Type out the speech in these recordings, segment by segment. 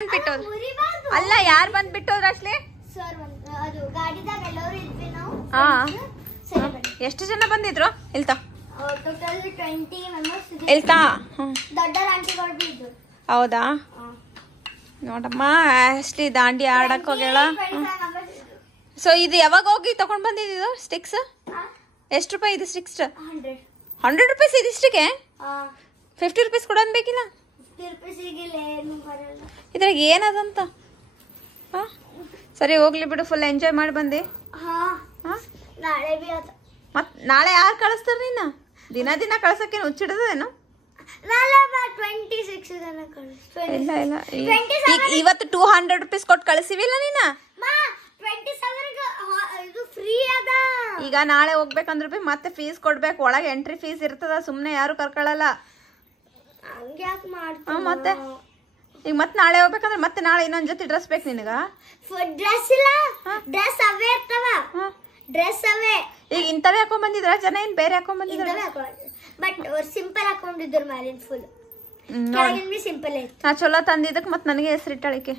ಅಲ್ಲ ಯಾರು ಬಂದ್ಬಿಟ್ಟೋದ್ರ ಅಷ್ಟೇ ಎಷ್ಟು ಜನ ಬಂದಿದ್ರು ಇಲ್ತಾ ಇಲ್ತಾ ಹೌದಾ ನೋಡಮ್ಮ ಅಷ್ಟಿ ದಾಂಡಿ ಆಡಕ್ ಹೋಗ್ಯಾಳ ಸೊ ಇದು ಯಾವಾಗ ಹೋಗಿ ತಗೊಂಡ್ ಬಂದಿದ್ದು ಸ್ಟಿಕ್ಸ್ ಎಷ್ಟು ರೂಪಾಯಿ ಇದು ಸ್ಟಿಕ್ಸ್ 100 ರೂಪೀಸ್ ಇದಿಷ್ಟಕ್ಕೆ 50 ರೂಪೀಸ್ ಕೂಡ ಅನ್ಬೇಕಿಲ್ಲ ಇದ್ರಾಗ ಏನದಂತ ಸರಿ ಹೋಗ್ಲಿ ಬಿಡು ಫುಲ್ ಎಂಜಾಯ್ ಮಾಡಿ ಬಂದೆ ಮತ್ ನಾಳೆ ಯಾರು ಕಳಿಸ್ತಾರ ನೀನ ದಿನ ದಿನ ಕಳ್ಸಕ್ಕೆ ಹುಚ್ಚಿಡದೇನು ಇಲ್ಲ ಇಲ್ಲ ಇವತ್ತು 200 ರೂಪೀಸ್ ಕೊಟ್ಟು ಕಳಿಸಿವಿಲ್ಲ ನೀನ ಈಗ ನಾಳೆ ಹೋಗ್ಬೇಕಂದ್ರೆ ಮತ್ತೆ ಫೀಸ್ ಕೊಡ್ಬೇಕು ಒಳಗೆ ಎಂಟ್ರಿ ಫೀಸ್ ಇರ್ತದ ಸುಮ್ನೆ ಯಾರು ಕರ್ಕೊಳ್ಳಲ್ಲ ಮತ್ತೆ ಈಗ ಮತ್ತೆ ನಾಳೆ ಹೋಗ್ಬೇಕಂದ್ರೆ ಮತ್ತೆ ನಾಳೆ ಇನ್ನೊಂದ್ ಜೊತೆ ಡ್ರೆಸ್ ಬೇಕು ನಿನಗ ಈಗ ಇಂಥವೇ ಹಾಕೊಂಡ್ ಬಂದಿದ್ರ ಜನ ಏನ್ ಬೇರೆ ಹಾಕೊಂಡ್ ಬಂದಿದ್ರ ಬಟ್ ಸಿಂಪಲ್ ಹಾಕೊಂಡಿದ್ರು ಮ್ಯಾಲಿನ್ ಫುಲ್ ಸಿಂಪಲ್ ನಾ ಚಲೋ ತಂದಿದ್ದಕ್ ಮತ್ ನನಗೆ ಹೆಸರಿಟ್ಟಳಿಕೆ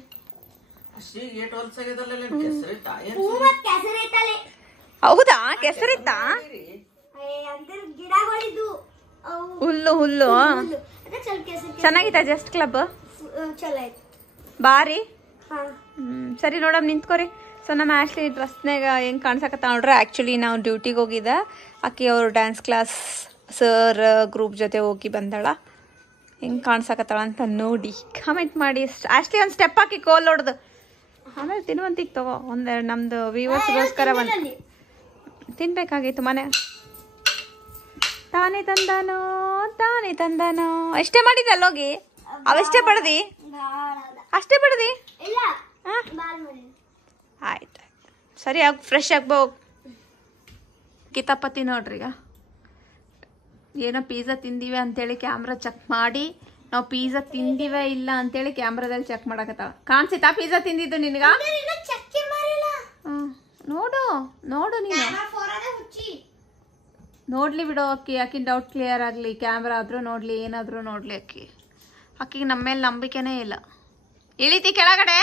ಹೌದಾ ಕೆಸರಿತ್ತಾ ಹುಲ್ಲು ಹುಲ್ಲು ಚೆನ್ನಾಗಿತ್ತ ಜಸ್ಟ್ ಕ್ಲಬ್ ಬಾರಿ ಸರಿ ನೋಡಮ್ ನಿಂತ್ಕೋರಿ ಸೊ ನಮ್ಮ ಆಶ್ಲಿ ಡ್ರೆಸ್ನಾಗ ಹೆಂಗ್ ಕಾಣ್ಸಕತ್ತ ನೋಡ್ರಿ ಆಕ್ಚುಲಿ ನಾವು ಡ್ಯೂಟಿಗೆ ಹೋಗಿದ್ದ ಆಕಿ ಅವ್ರು ಡ್ಯಾನ್ಸ್ ಕ್ಲಾಸ್ ಸರ್ ಗ್ರೂಪ್ ಜೊತೆ ಹೋಗಿ ಬಂದಾಳ ಹೆಂಗ್ ಕಾಣ್ಸಕತ್ತಾಳ ಅಂತ ನೋಡಿ ಕಮೆಂಟ್ ಮಾಡಿ ಆಶ್ಲಿ ಒಂದು ಸ್ಟೆಪ್ ಹಾಕಿ ಕೋಲ್ ಹೊಡ್ದು ಆಮೇಲೆ ತಿನ್ನುವಂತಿಗೆ ತಗೋ ಒಂದೆರಡು ನಮ್ದು ವ್ಯೂವರ್ಸ್ಗೋಸ್ಕರ ಒಂದು ತಿನ್ಬೇಕಾಗಿತ್ತು ಮನೆ ತಾನೇ ತಂದಾನೋ ಎಷ್ಟೇ ಮಾಡಿದ್ದೆ ಅಲ್ಲೋಗಿ ಅವಷ್ಟೇ ಪಡ್ದಿ ಅಷ್ಟೇ ಪಡ್ದಿ ಆಯ್ತು ಸರಿ ಆಗ ಫ್ರೆಶ್ ಆಗ್ಬೋ ಕಿತಾಪತಿ ನೋಡ್ರಿ ಈಗ ಏನೋ ಪಿಜ್ಜಾ ತಿಂದಿವೆ ಅಂತೇಳಿ ಕ್ಯಾಮ್ರಾ ಚೆಕ್ ಮಾಡಿ ನಾವು ಪಿಜ್ಜಾ ತಿಂದಿವೆ ಇಲ್ಲ ಅಂತೇಳಿ ಕ್ಯಾಮ್ರಾದಲ್ಲಿ ಚೆಕ್ ಮಾಡಕತ್ತಾವ ಕಾಣಿಸಿತಾ ಪಿಜ್ಜಾ ತಿಂದಿದ್ದು ನಿನಗ ನೋಡು ನೋಡು ನೀನು ನೋಡ್ಲಿ ಬಿಡು ಅಕ್ಕಿ ಆಕಿನ ಡೌಟ್ ಕ್ಲಿಯರ್ ಆಗಲಿ ಕ್ಯಾಮ್ರಾ ಆದ್ರೂ ನೋಡ್ಲಿ ಏನಾದ್ರೂ ನೋಡ್ಲಿ ಅಕ್ಕಿಗೆ ನಮ್ಮ ಮೇಲೆ ನಂಬಿಕೆನೇ ಇಲ್ಲ ಇಳಿತಿ ಕೆಳಗಡೆ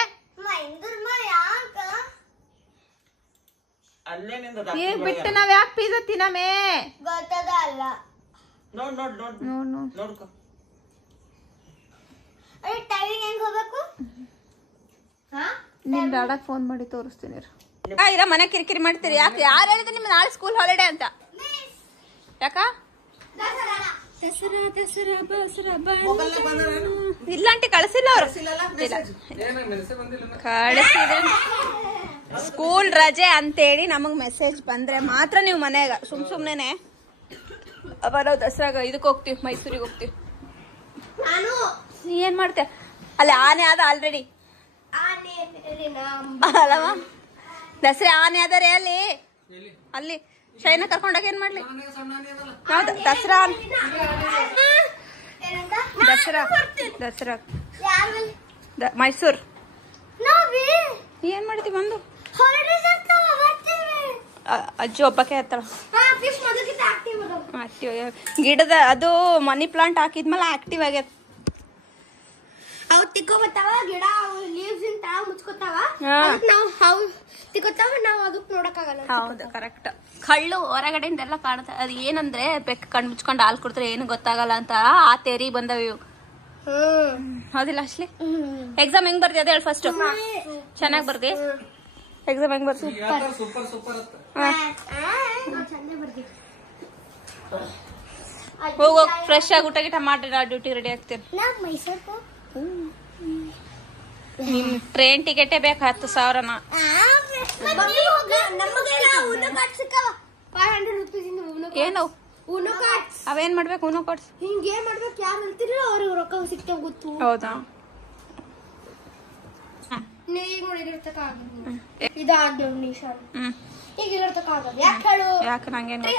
ಬಿಟ್ಟು ನಾವ್ ಯಾಕೆ ಪಿಜ್ಜಾ ತಿನ್ನಮೇ ನಿಮ್ ಡಾಡಾಗ್ ಫೋನ್ ಮಾಡಿ ತೋರಿಸ್ತೀನಿ ಇರ ಮನೆ ಕಿರಿಕಿರಿ ಮಾಡ್ತೀರಿ ಯಾಕೆ ಯಾರು ಹೇಳಿದ್ರೆ ನಿಮ್ ನಾಳೆ ಸ್ಕೂಲ್ ಹಾಲಿಡೇ ಅಂತ ಯಾಕ ಇಲ್ಲಾಂಟಿ ಕಳಿಸಿಲ್ಲ ಅವ್ರು ಕಳಿಸಿದ್ರೆ ಸ್ಕೂಲ್ ರಜೆ ಅಂತೇಳಿ ನಮಗ್ ಮೆಸೇಜ್ ಬಂದ್ರೆ ಮಾತ್ರ ನೀವು ಮನೆಯಾಗ ಸುಮ್ನೆನೆ ಬರೋದು ದಸರಾಗ ಇದಕ್ಕೆ ಹೋಗ್ತೀವಿ ಮೈಸೂರಿಗೆ ಹೋಗ್ತೀವಿ ಏನ್ ಮಾಡ್ತೇವೆ ಅಲ್ಲಿ ಆನೆ ಆದ ಆಲ್ರೆಡಿ ಅಲ್ಲವಾ ದಸರಾ ಆನೆ ಅದರೇ ಅಲ್ಲಿ ಅಲ್ಲಿ ಶೈನ ಕರ್ಕೊಂಡಾಗ ಏನ್ ಮಾಡ್ಲಿ ದಸರಾ ದಸರಾ ದಸರಾ ಮೈಸೂರ್ ಏನ್ ಮಾಡ್ತೀವಿ ಬಂದು ಅಜ್ಜಿ ಒಬ್ಬಕ್ಕೆ ಹತ್ತಳ ಆಕ್ಟಿವ್ ಗಿಡದ ಅದು ಮನಿ ಪ್ಲಾಂಟ್ ಹಾಕಿದ್ಮೇಲೆ ಆಕ್ಟಿವ್ ಆಗ್ಯದ ಅವ್ ತಿಕ್ಕೋತಾವ ಗಿಡ ಲೀವ್ಸ್ ಇಂತ ಮುಚ್ಕೋತಾವ ನಾವು ತಿಕ್ಕೋತಾವ ನಾವು ಅದಕ್ಕೆ ನೋಡಕ್ಕಾಗಲ್ಲ ಹೌದು ಕರೆಕ್ಟ್ ಕಳ್ಳು ಹೊರಗಡೆಯಿಂದ ಎಲ್ಲ ಕಾಣುತ್ತೆ ಅದು ಏನಂದ್ರೆ ಬೆಕ್ಕ ಕಣ್ ಮುಚ್ಕೊಂಡು ಹಾಲು ಕೊಡ್ತಾರೆ ಏನು ಗೊತ್ತಾಗಲ್ಲ ಅಂತ ಆ ತೇರಿ ಬಂದವ ಇವು ಹೌದಿಲ್ಲ ಅಶ್ಲಿ ಎಕ್ಸಾಮ್ ಹೆಂಗ್ ಬರ್ದಿ ಅದ ಹೇಳಿ ಫಸ್ಟ್ ಚೆನ್ನಾಗಿ ಬರ್ದಿ ಎಕ್ಸಾಮ್ ಹೆಂಗ್ ಬರ್ದಿ ಹೋಗ್ ಫ್ರೆಶ್ ಆಗಿ ಊಟ ಗಿಟ ಮಾಡ್ರಿ ನಾ ಡ್ಯೂಟಿ ರೆಡಿ ಆಗ್ತೇನೆ ನಿಮ್ ಟ್ರೈನ್ ಟಿಕೆಟೇ ಬೇಕು 10,000 ಏನು ಅವೇನ್ ಮಾಡ್ಬೇಕು ಉನೋ ಕಾರ್ಡ್ಸ್ ಹಿಂಗೆ ಏನ್ ಮಾಡ್ಬೇಕು ಯಾರು ಹೇಳ್ತಿರಲ್ಲ ಅವ್ರಿಗೆ ರೊಕ್ಕ ಸಿಗ್ತಾವ ಗೊತ್ತು ಹೌದಾ ಈಗ ನೋಡಿರ್ತಕ್ಕ ಇದಾದ ನಿಶಾನ್ ಈಗ ಇರ್ತಕ್ಕ ಆಗಲ್ಲ ಯಾಕೆ ಹೇಳು ಯಾಕೆ ನಂಗೇನು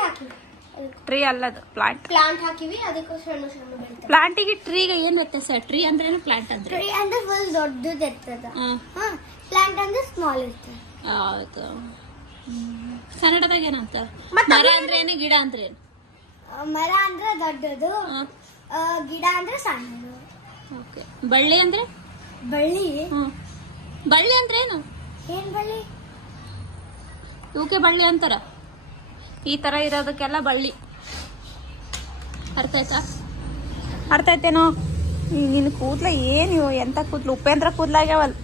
ಟ್ರೀ ಅಲ್ಲದು ಪ್ಲಾಂಟ್ ಹಾಕಿವಿ ಅದಕ್ಕೆ ಸಣ್ಣ ಸಣ್ಣ ಬೆಳಿತಾವೆ ಪ್ಲಾಂಟಿಗೆ ಟ್ರೀಗೆ ಏನ್ ವ್ಯತ್ಯಾಸ ಟ್ರೀ ಅಂದ್ರೆ ಪ್ಲಾಂಟ್ ಅಂದ್ರೆ ಟ್ರೀ ಅಂದ್ರೆ ಫುಲ್ ದೊಡ್ಡದು ಇರ್ತದ ಪ್ಲಾಂಟ್ ಅಂದ್ರೆ ಸ್ಮಾಲ್ ಇರ್ತದೆ ಹೌದು ಕನ್ನಡದಾಗ ಏನಂತ ಮರ ಅಂದ್ರೆ ಏನು ಗಿಡ ಅಂದ್ರೆ ಏನು ಮರ ಅಂದ್ರೆ ದೊಡ್ಡದು ಗಿಡ ಅಂದ್ರೆ ಸಣ್ಣದು ಓಕೆ ಬಳ್ಳಿ ಅಂದ್ರೆ ಬಳ್ಳಿ ಬಳ್ಳಿ ಅಂದ್ರೆ ಏನು? ಏನ್ ಬಳ್ಳಿ? ಇವಕ್ಕೆ ಬಳ್ಳಿ ಅಂತಾರ. ಈ ತರ ಇರೋದಕ್ಕೆಲ್ಲ ಬಳ್ಳಿ. ಅರ್ಥ ಆಯ್ತಾ? ಅರ್ಥ ಆಯ್ತೇನೋ? ನಿನ್ ಕೂದ್ಲ ಏನ್ ಇವು ಎಂತ ಕೂದ್ಲು? ಉಪೇಂದ್ರ ಕೂದ್ಲಾಗ್ಯಾವಲ್.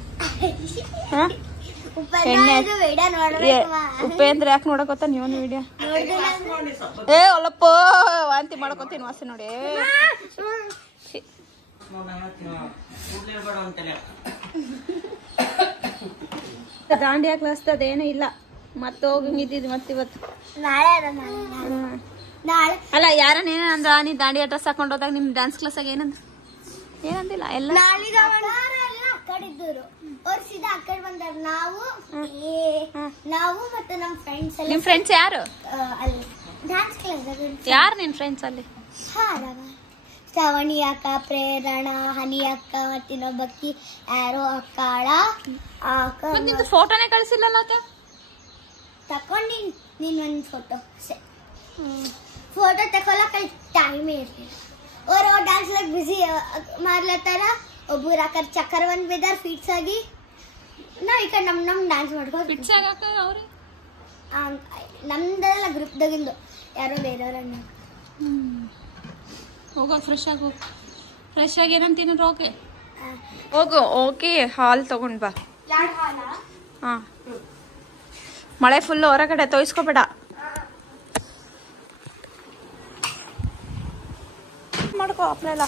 ಉಪೇಂದ್ರ ಯಾಕೆ ನೋಡಕೋತ ನೀವು ವಿಡಿಯೋ? ಏ ಅಲ್ಲಪ್ಪ ವಾಂತಿ ಮಾಡ್ಕೋತೀನಿ ವಾಸೆ ನೋಡಿ. ದಾಂಡಿಯಾ ಕ್ಲಾಸ್ ಅದೇನು ಇಲ್ಲ. ಮತ್ತೆ ಹೋಗಂಗಿದ್ದು ಮತ್ತಿವತ್ತು ಅಲ್ಲ ಯಾರನ್ನ ಏನಂದ್ರ ನೀ ದಾಂಡಿಯಾ ಡ್ರೆಸ್ ಹಾಕೊಂಡು ಹೋದಾಗ ನಿಮ್ ಡ್ಯಾನ್ಸ್ ಕ್ಲಾಸಾಗ ಏನಂದಿಲ್ಲ ಎಲ್ಲ ನಾವು ಮತ್ತೆ ನಮ್ಮ ಫ್ರೆಂಡ್ಸ್. ನಿಮ್ ಫ್ರೆಂಡ್ಸ್ ಯಾರು? ಯಾರು ನಿನ್ ಫ್ರೆಂಡ್ಸ್ ಅಲ್ಲಿ? ಶ್ರವಣಿ ಅಕ್ಕ, ಪ್ರೇರಣಾ, ಹನಿ ಅಕ್ಕ, ಮತ್ತಿನ್ನೊಬ್ಬಕ್ಕಿ ಯಾರೋ ಅಕ್ಕಾಳ. ಫೋಟೋನೇ ಕಳಿಸಿಲ್ಲ ತಕೊಂಡಿ ನೀನೊಂದು ಫೋಟೋ ತಕೊಳಕ್ ಟೈಮೇ ಇರ್ಲಿಲ್ಲ. ಅವ್ರು ಡ್ಯಾನ್ಸ್ ಲೈಕ್ ಬಿಸಿ ಮಾಡ್ಲತ್ತಾರ. ಒಬ್ಬರು ಆ ಕಡೆ ಚಕ್ಕರ್ ಬಂದ್ ಬಿದ್ದಾರ ಫಿಟ್ಸ್ ಆಗಿ. ನಾವ್ ಈ ಕಡೆ ನಮ್ ಡ್ಯಾನ್ಸ್ ಮಾಡ್ಕೊಂಡು ನಮ್ದೆಲ್ಲ ಗ್ರೂಪ್ದಾಗಿಂದು ಯಾರೋ ಬೇರೆಯವ್ರ ಹೋಗೋ ಫ್ರೆಶ್ ಆಗಿ ಹೋಗಿ ಫ್ರೆಶ್ ಆಗಿ ಏನಂತೀನಂದ್ರೆ ಓಕೆ ಹೋಗು. ಓಕೆ ಹಾಲ್ ತಗೊಂಡ್ ಬಾ. ಹಾ ಮಳೆ ಫುಲ್ಲು ಹೊರಗಡೆ ತೋಯಿಸ್ಕೋಬೇಡ. ಮಾಡ್ಕೋ ಅಪ್ನೆಲ್ಲ.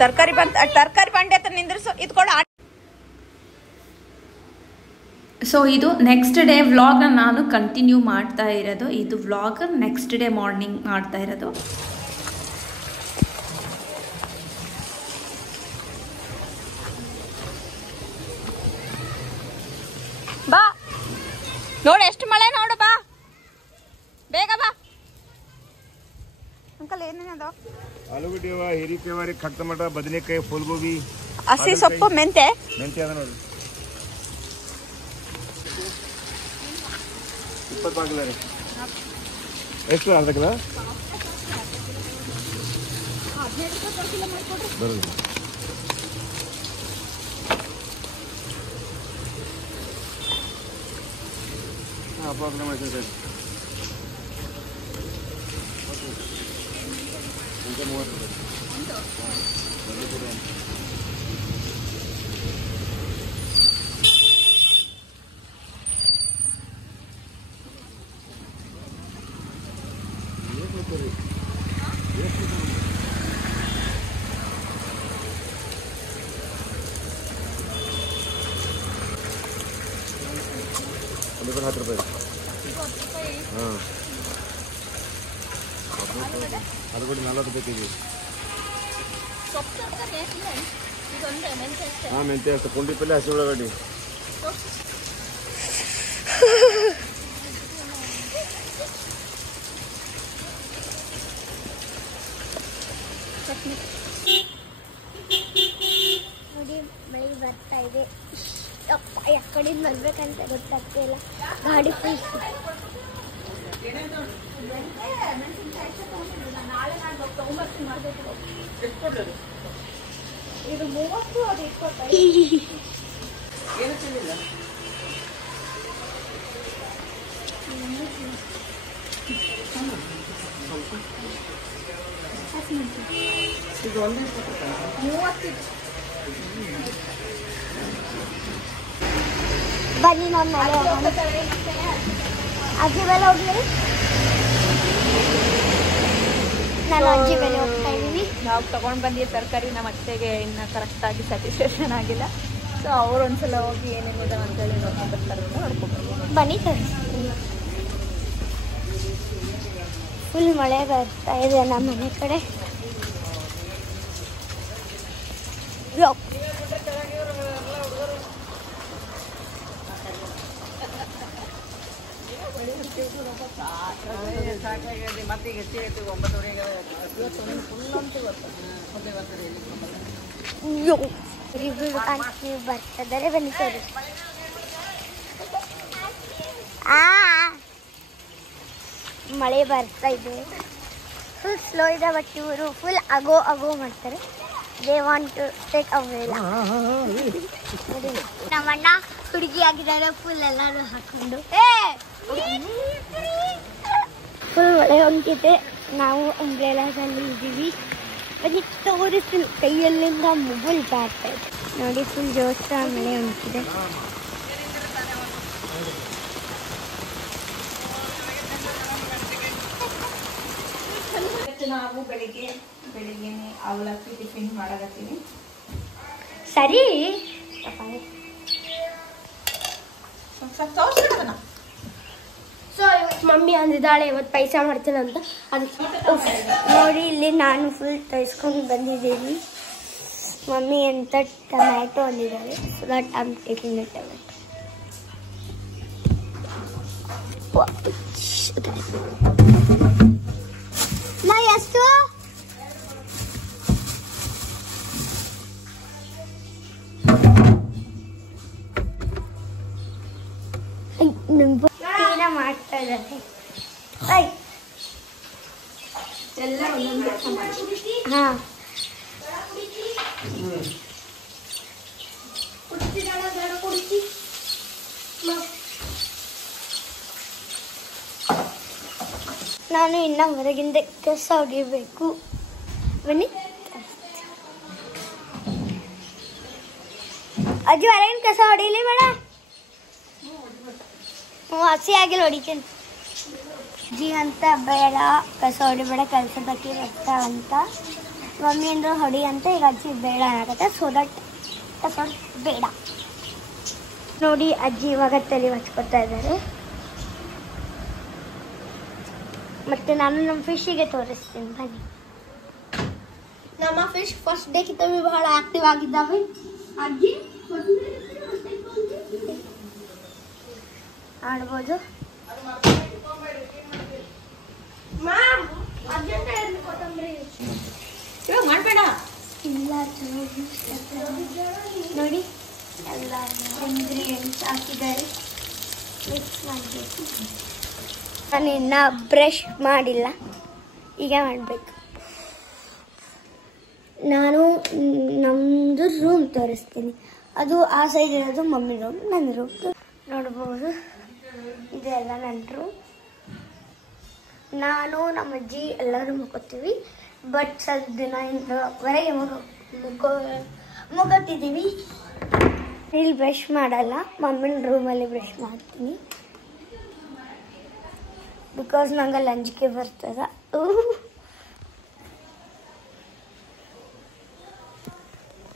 ತರಕಾರಿ ಬಂಡೆ ಹತ್ರ ನಿಂದ್ರಿಸು. ಇದ್ಕೊಡು. ಸೊ ಇದು ನೆಕ್ಸ್ಟ್ ಡೇ ವ್ಲಾಗ್ನ ನಾನು ಕಂಟಿನ್ಯೂ ಮಾಡ್ತಾ ಇರೋದು. ಇದು ವ್ಲಾಗ್ ನೆಕ್ಸ್ಟ್ ಡೇ ಮಾರ್ನಿಂಗ್ ಮಾಡ್ತಾ ಇರೋದು. ಬಾ ನೋಡು ಎಷ್ಟು ಮಳೆ ನೋಡು. ಬಾ ಬೇಗ ಬಾ. ಅಂಕಲ್ ಏನೇನದ? ಆಲೂಗಡ್ಡೆ, ಹೀರೆಕಾಯಿ, ಕಟ್ ಟೊಮೆಟೊ, ಬದನೆಕಾಯಿ, ಫುಲ್ಗೋಬಿ, ಹಸಿ ಸೊಪ್ಪು, ಮೆಂತೆ ಅದ ನೋಡಿ. 20 ಬಾಗಿಲ್ಲ ಎಷ್ಟು? ಅರ್ಧ ಕಿಲೋ ಬರೋದು. ಅಪ್ಪ ಮಾಡ್ತೀನಿ ಸರ್. 30 ರೂಪಾಯಿ. ಹಾಂ ಅದು ಕೂಡ 40 ರೂಪಾಯಿ ಕೆಜಿ. ಹಾಂ ಮೆಂತೆ ಅಷ್ಟು. ಪುಂಡಿ ಪಲ್ಯ, ಹಸಿ ಉಳ್ಳಾಗಡ್ಡಿ. ನೋಡಿ ಮಳೆ ಬರ್ತಾ ಇದೆ. ಯಾಕಡೆಯಿಂದ ಬರ್ಬೇಕಂತ ಗೊತ್ತಾಗ್ತಿಲ್ಲ. ಗಾಡಿ ಫುಲ್ ಇದು 30, ಅದು 25. ಬನ್ನಿ ನಮ್ಮ ಅಜ್ಜಿ ಮೇಲೆ ಹೋಗ್ಲಿ. ನಾನು ಅಜ್ಜಿ ಮೇಲೆ ಹೋಗ್ತಾ ಇದ್ದೀನಿ. ನಾವು ತಗೊಂಡು ಬಂದಿದ್ದ ತರಕಾರಿ ನಮ್ಮ ಅತ್ತೆಗೆ ಇನ್ನೂ ಕರೆಕ್ಟಾಗಿ ಸ್ಯಾಟಿಸ್ಫ್ಯಾಕ್ಷನ್ ಆಗಿಲ್ಲ. ಸೊ ಅವ್ರು ಒಂದ್ಸಲ ಹೋಗಿ ಏನೇನಿದೆ ಅಂತೇಳಿ ನೋಡ್ಕೊಂಡ್ಬರ್ತಾರೆ. ನೋಡ್ಕೊಂಡು ಬನ್ನಿ ತರಿಸ್ತೀನಿ. ಫುಲ್ ಮಳೆ ಬರ್ತಾ ಇದೆ ನಮ್ಮ ಮನೆ ಕಡೆ. ನೀವು ಬರ್ತಿದ್ದಾರೆ ಬನ್ನಿ ಸರಿ. ಮಳೆ ಬರ್ತಾ ಇದೆ. ಫುಲ್ ಸ್ಲೋ ಇದೆ, ಬಟ್ ಇವರು ಫುಲ್ ಅಗೋ ಮಾಡ್ತಾರೆ. They want to take away. ನಮ್ಮಣ್ಣ ಹುಡುಗಿ ಆಗಿದ್ದಾರೆ, ಫುಲ್ ಎಲ್ಲರೂ ಹಾಕೊಂಡು ಫುಲ್ ಮಳೆ ಹೊಂಟಿದೆ. ನಾವು ಅಂಬ್ರೆಲಾದಲ್ಲಿ ಇದ್ದೀವಿ. ಬನ್ನಿ ತೋರಿಸ್ತೀನಿ, ಕೈಯಲ್ಲಿಂದ ಮೊಬೈಲ್ ಜಾರ್ತಾ ಇದೆ ನೋಡಿ. ಫುಲ್ ಜೋಸ್ತ ಮಳೆ ಹೊಂಟಿದೆ. ನಾವು ಬೆಳಿಗ್ಗೆ ಅವಲಕ್ಕಿ ಟಿಫಿನ್ ಮಾಡಕತ್ತೀವಿ. ಸರಿ, ಸೊ ಇವತ್ತು ಮಮ್ಮಿ ಅಂದಿದ್ದಾಳೆ ಇವತ್ತು ಪೈಸಾ ಮಾಡ್ತೇನೆ ಅಂತ. ನೋಡಿ ಇಲ್ಲಿ ನಾನು ಫುಲ್ ತರಿಸ್ಕೊಂಡು ಬಂದಿದ್ದೀನಿ. ಮಮ್ಮಿ ಅಂತ ಟೊಮ್ಯಾಟೊ ಅಂದಿದ್ದಾಳೆ. So that I am taking the tomato. ನಾ ಎಷ್ಟು ಮಾಡ್ತಾ ಇದ್ದಾರೆ. ಹಾ, ನಾನು ಇನ್ನ ಹೊರಗಿಂದ ಕಸ ಹೊಡಿಬೇಕು. ಬನ್ನಿ ಅಜ್ಜಿ, ಹೊರಗಿನ ಕಸ ಹೊಡಿಲಿ ಬೇಡ. ಹಸಿ ಆಗಿಲ್ಲ, ಹೊಡಿತೀನಿ. ಅಜ್ಜಿ ಅಂತ ಬೇಡ, ಕಸ ಹೊಡಿಬೇಡ, ಕೆಲಸ ಬಗ್ಗೆ ಬರ್ತಾ ಅಂತ. ಮಮ್ಮಿ ಅಂದ್ರೆ ಹೊಡಿ ಅಂತ. ಈಗ ಅಜ್ಜಿ ಬೇಡ ಆಗತ್ತೆ, ಸೊ ದಟ್ ಕಸ ಬೇಡ. ನೋಡಿ ಅಜ್ಜಿ ಇವಾಗ ತಲೆ ಹಚ್ಕೊತಾ ಇದ್ದಾರೆ. ಮತ್ತೆ ನಾನು ನಮ್ಮ ಫಿಶ್ಗೆ ತೋರಿಸ್ತೀನಿ, ಬನ್ನಿ. ನಮ್ಮ ಫಿಶ್ ಫಸ್ಟ್ ಡೇ ಕಿಂತ ಬಹಳ ಆಕ್ಟಿವ್ ಆಗಿದ್ದಾವೆ. ಅಜ್ಜಿ ಆಡ್ಬೋದು. ಮಾಡಬೇಡ ಇಲ್ಲ, ನೋಡಿ ಎಲ್ಲ ಇಂಗ್ರೀಡಿಯೆಂಟ್ಸ್ ಹಾಕಿದ್ದಾರೆ. ಮಿಕ್ಸ್ ಮಾಡಬೇಕು. ನಾನು ಇನ್ನು ಬ್ರಷ್ ಮಾಡಿಲ್ಲ, ಈಗ ಮಾಡಬೇಕು. ನಾನು ನಮ್ಮದು ರೂಮ್ ತೋರಿಸ್ತೀನಿ. ಅದು ಆ ಸೈಡ್ ಇರೋದು ಮಮ್ಮಿ ರೂಮ್, ನನ್ನ ರೂಮ್ ನೋಡ್ಬೋದು. ಇದೆಲ್ಲ ನನ್ನ ರೂಮ್. ನಾನು ನಮ್ಮ ಅಜ್ಜಿ ಎಲ್ಲರೂ ಮುಕ್ಕೋತೀವಿ. ಬಟ್ ಸ್ವಲ್ಪ ದಿನದಿಂದ ಹೊರಗೆ ಮುಗ್ಗತ್ತಿದ್ದೀವಿ. ಇಲ್ಲಿ ಬ್ರಷ್ ಮಾಡಲ್ಲ, ಮಮ್ಮಿನ ರೂಮಲ್ಲಿ ಬ್ರಷ್ ಮಾಡ್ತೀನಿ. ಬಿಕಾಸ್ ನಂಗೆ ಲಂಚ್ಗೆ ಬರ್ತದ.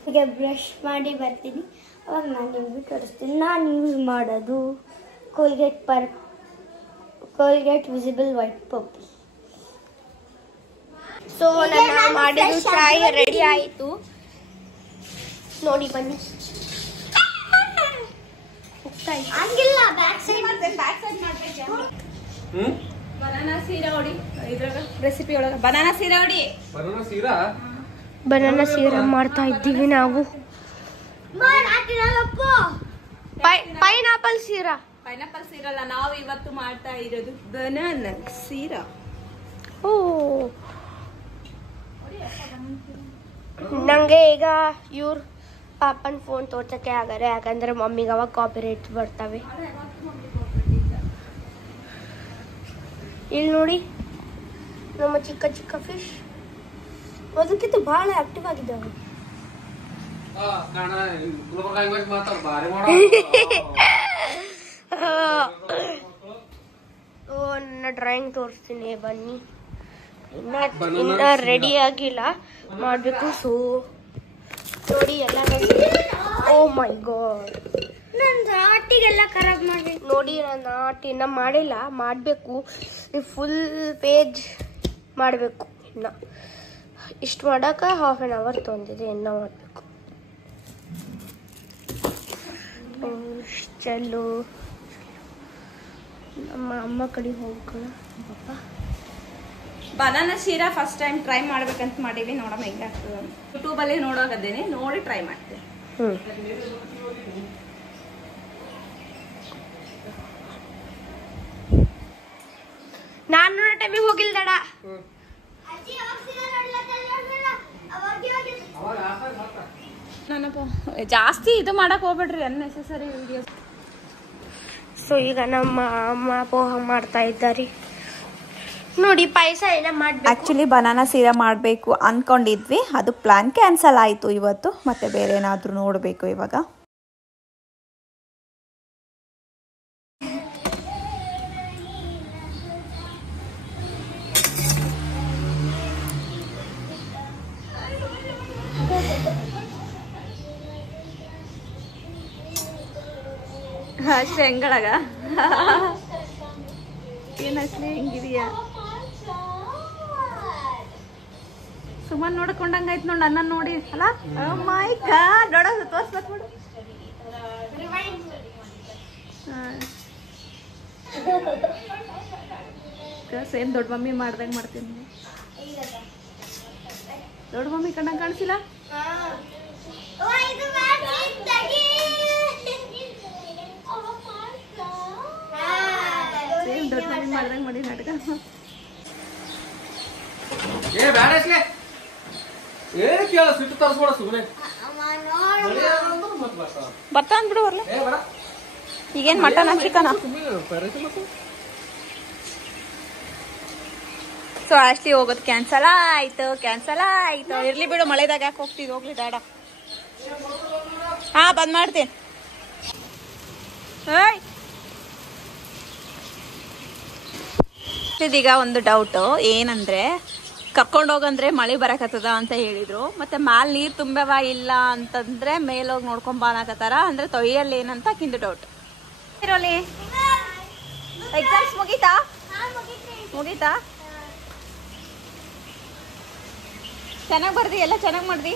ಈಗ ಬ್ರಷ್ ಮಾಡಿ ಬರ್ತೀನಿ, ಅವಾಗ ನಾನು ನಿಮ್ಗೆ ತೋರಿಸ್ತೀನಿ. ನಾನು ಯೂಸ್ ಮಾಡೋದು Colgate visible white purple. So ನನ್ನ ಮಾಡಿದ್ದು ಚಾಯ್ ರೆಡಿ ಆಯಿತು ನೋಡಿ, ಬನ್ನಿ. ಹಂಗಿಲ್ಲ, ಬ್ಯಾಕ್ ಸೈಡ್ ಮಾಡ್ಬೇಕು. ಬನಾನಾ ಸೀರಾ ಹೊಡಿ. ಇದ್ರಾಗ ರೆಸಿಪಿ ಒಳಗೆ ಬನಾನಾ ಸೀರಾ ಹೊಡಿ. ಬನಾನಾ ಸೀರಾ ಮಾಡ್ತಾ ಇದ್ದೀವಿ ನಾವು. ಪೈನಾಪಲ್ ಸೀರಾ. ಪೈನಾಪಲ್ ಸೀರಾ ಅಲ್ಲ, ನಾವು ಇವತ್ತು ಮಾಡ್ತಾ ಇರೋದು ಬನಾನಾ ಸೀರಾ. ಓ, ನಂಗೆ ಈಗ ಇವ್ರ ಪಾಪನ್ ಫೋನ್ ತೋರ್ಸಕ್ಕೆ ಆಗಲ್ಲ, ಯಾಕಂದ್ರೆ ಮಮ್ಮಿಗೆ ಅವಾಗ ಕಾಪಿರೈಟ್ಸ್ ಬರ್ತವೆ. ಇಲ್ಲಿ ನೋಡಿ ನಮ್ಮ ಚಿಕ್ಕ ಚಿಕ್ಕ ಫಿಶ್, ಅದಕ್ಕಿಂತ ಬಹಳ ಆಕ್ಟಿವ್ ಆಗಿದ್ದಾವೆ. ನನ್ನ ಡ್ರಾಯಿಂಗ್ ತೋರಿಸ್ತೀನಿ, ಬನ್ನಿ. ಇನ್ನ ರೆಡಿ ಆಗಿಲ್ಲ, ಮಾಡಬೇಕು. ಸೊ ನೋಡಿ ಎಲ್ಲ. ಓ ಮೈ ಗಾಡ್, ನನ್ನ ಆರ್ಟಿಗೆಲ್ಲ ಖರಾಬ್ ಮಾಡಬೇಕು. ನೋಡಿ ನನ್ನ ಆರ್ಟ್ ಇನ್ನ ಮಾಡಿಲ್ಲ, ಮಾಡಬೇಕು. ಫುಲ್ ಪೇಜ್ ಮಾಡಬೇಕು. ಇನ್ನು ಇಷ್ಟು ಮಾಡೋಕೆ ½ ಗಂಟೆ ತೊಂದಿದೆ, ಇನ್ನೂ ಮಾಡಬೇಕು. ಚಲೋ ನಮ್ಮ ಅಮ್ಮ ಕಡೆ ಹೋಗ್ಕೊಳ್ಳ. ಪಾಪ ಬನಾನಾ ಶೀರಾ ಫಸ್ಟ್ ಟೈಮ್ ಟ್ರೈ ಮಾಡ್ಬೇಕಂತ ಮಾಡೀವಿ. ನೋಡಮ್ಮ ಹೆಂಗಾಗ್ತದೆ. ಯೂಟ್ಯೂಬಲ್ಲಿ ನೋಡೋಕದ್ದೇನೆ, ನೋಡಿ ಟ್ರೈ ಮಾಡ್ತೀವಿ. ನಾನು ಟೈಮಿಗೆ ಹೋಗಿಲ್ಲ ದಡ. ನಾನಪ್ಪ ಜಾಸ್ತಿ ಇದು ಮಾಡಕ್ ಹೋಗ್ಬೇಡ್ರಿ ಅನ್ನೆಸೆಸರಿ ವಿಡಿಯೋಸ್. ಸೊ ಈಗ ನಮ್ಮ ಅಮ್ಮ ಪೋಹ ಮಾಡ್ತಾ ಇದ್ದಾರೆ ನೋಡಿ. ಪಾಯಸ ಎಲ್ಲ ಮಾಡ್ಬೇಕು. ಆ್ಯಕ್ಚುಲಿ ಬನಾನಾ ಸೀರಾ ಮಾಡಬೇಕು ಅಂದ್ಕೊಂಡಿದ್ವಿ, ಅದು ಪ್ಲಾನ್ ಕ್ಯಾನ್ಸಲ್ ಆಯಿತು ಇವತ್ತು. ಮತ್ತೆ ಬೇರೆ ಏನಾದರೂ ನೋಡಬೇಕು ಇವಾಗ. ಅಷ್ಟೇ ಹೆಂಗಳಗ ಏನಷ್ಟೇ ಹೆಂಗಿದೆಯಾ ಸುಮ್ಮನೆ ನೋಡ್ಕೊಂಡಂಗಾಯ್ತು ನೋಡಿ ಅನ್ನ ನೋಡಿ ಅಲ್ಲ. ಮೈ ಗಾಡ್ ನೋಡ ತೋರ್ಸ್ಬೇಕು ನೋಡು. ಸೇಮ್ ದೊಡ್ಡ ಮಮ್ಮಿ ಮಾಡ್ದಂಗೆ ಮಾಡ್ತೀನಿ. ದೊಡ್ಡ ಮಮ್ಮಿ ಕಣ್ಣಂಗೆ ಕಾಣಿಸಿಲ್ಲ. ಸೇಮ್ ದೊಡ್ಡ ಮಮ್ಮಿ ಮಾಡ್ದಂಗೆ ಮಾಡಿ ನಾಟಕ. ಬರ್ತಾ ಅಂದ್ಬಿಡು ಬರ್ಲ. ಈಗೇನ್ ಮಟನ್ ಚಿಕನ್? ಸೊ ಆಶ್ಲಿ ಹೋಗೋದು ಕ್ಯಾನ್ಸಲ್ ಆಯ್ತು. ಇರ್ಲಿ ಬಿಡು, ಮಳೆದಾಗ ಯಾಕೆ ಹೋಗ್ತಿದ್, ಹೋಗ್ಲಿ ಬೇಡ. ಹಾ ಬಂದ್ ಮಾಡ್ತೀನಿ. ಇದೀಗ ಒಂದು ಡೌಟು ಏನಂದ್ರೆ, ಕರ್ಕೊಂಡೋಗಂದ್ರೆ ಮಳೆ ಬರಕತ್ತದ ಅಂತ ಹೇಳಿದ್ರು. ಮತ್ತೆ ಮ್ಯಾಲ್ ನೀರ್ ತುಂಬವ ಇಲ್ಲ ಅಂತಂದ್ರೆ ಮೇಲೋಗಿ ನೋಡ್ಕೊಂಡ್ ಬಾನಕತ್ತಾರ. ಅಂದ್ರೆ ತೊಯ್ಯಲ್ಲಿ ಏನಂತ ಕಿಂದು ಡೌಟ್. ಇರೋಲಿ ಎಕ್ಸಾಮ್ಸ್ ಮುಗೀತಾ? ಚೆನ್ನಾಗಿ ಬರ್ದಿ, ಎಲ್ಲ ಚೆನ್ನಾಗಿ ಮಾಡ್ದಿ.